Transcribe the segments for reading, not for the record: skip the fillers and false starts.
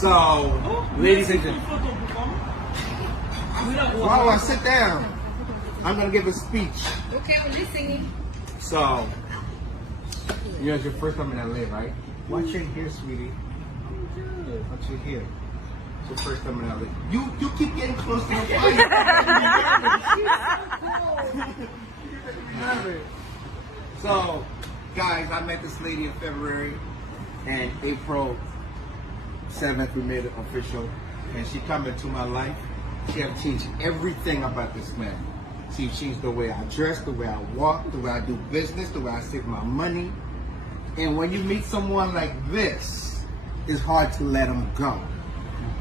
So, ladies and gentlemen, while I sit down, I'm gonna give a speech. Okay, we're listening. So, you know, it's your first time in LA, right? Watch your hair, sweetie. Watch your hair. It's your first time in LA. You keep getting close to the fire. So, guys, I met this lady in February, and April 7th we made it official, and she come into my life. She have changed everything about this man. She changed the way I dress, the way I walk, the way I do business, the way I save my money. And when you meet someone like this, it's hard to let him go.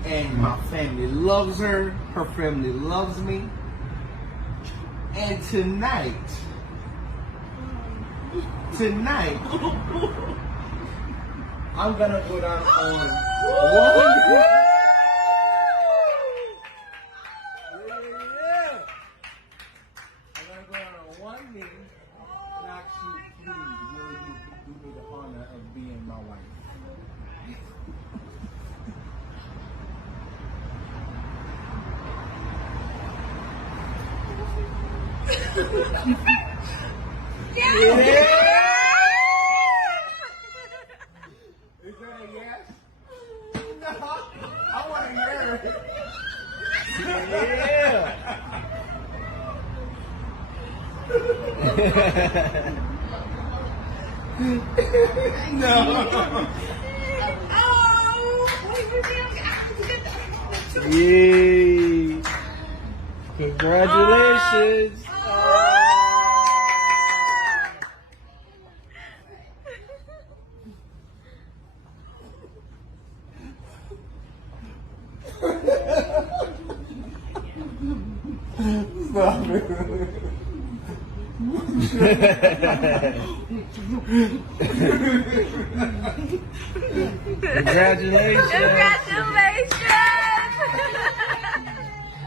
And my family loves her family loves me. And tonight, I'm gonna go down on one. I'm gonna go down on one knee and ask you, please, will you do me the honor of being my wife? Yeah. Is that a yes? No, I want to hear it. Yeah. No. Yay. Congratulations. Stop it. Congratulations.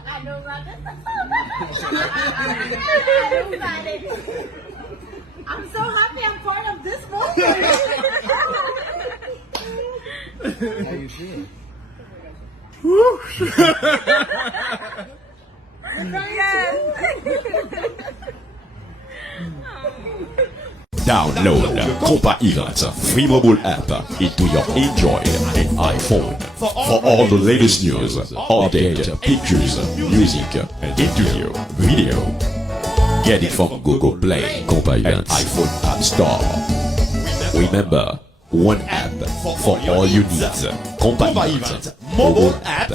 I know about this. I'm so happy I'm part of this moment. How you feel? Download Compairant free mobile app into your Android and iPhone for all the latest news, update, pictures, music, and interview, video. Get it from Google Play and iPhone App Store. Remember, one app for all your needs. Compairant mobile app.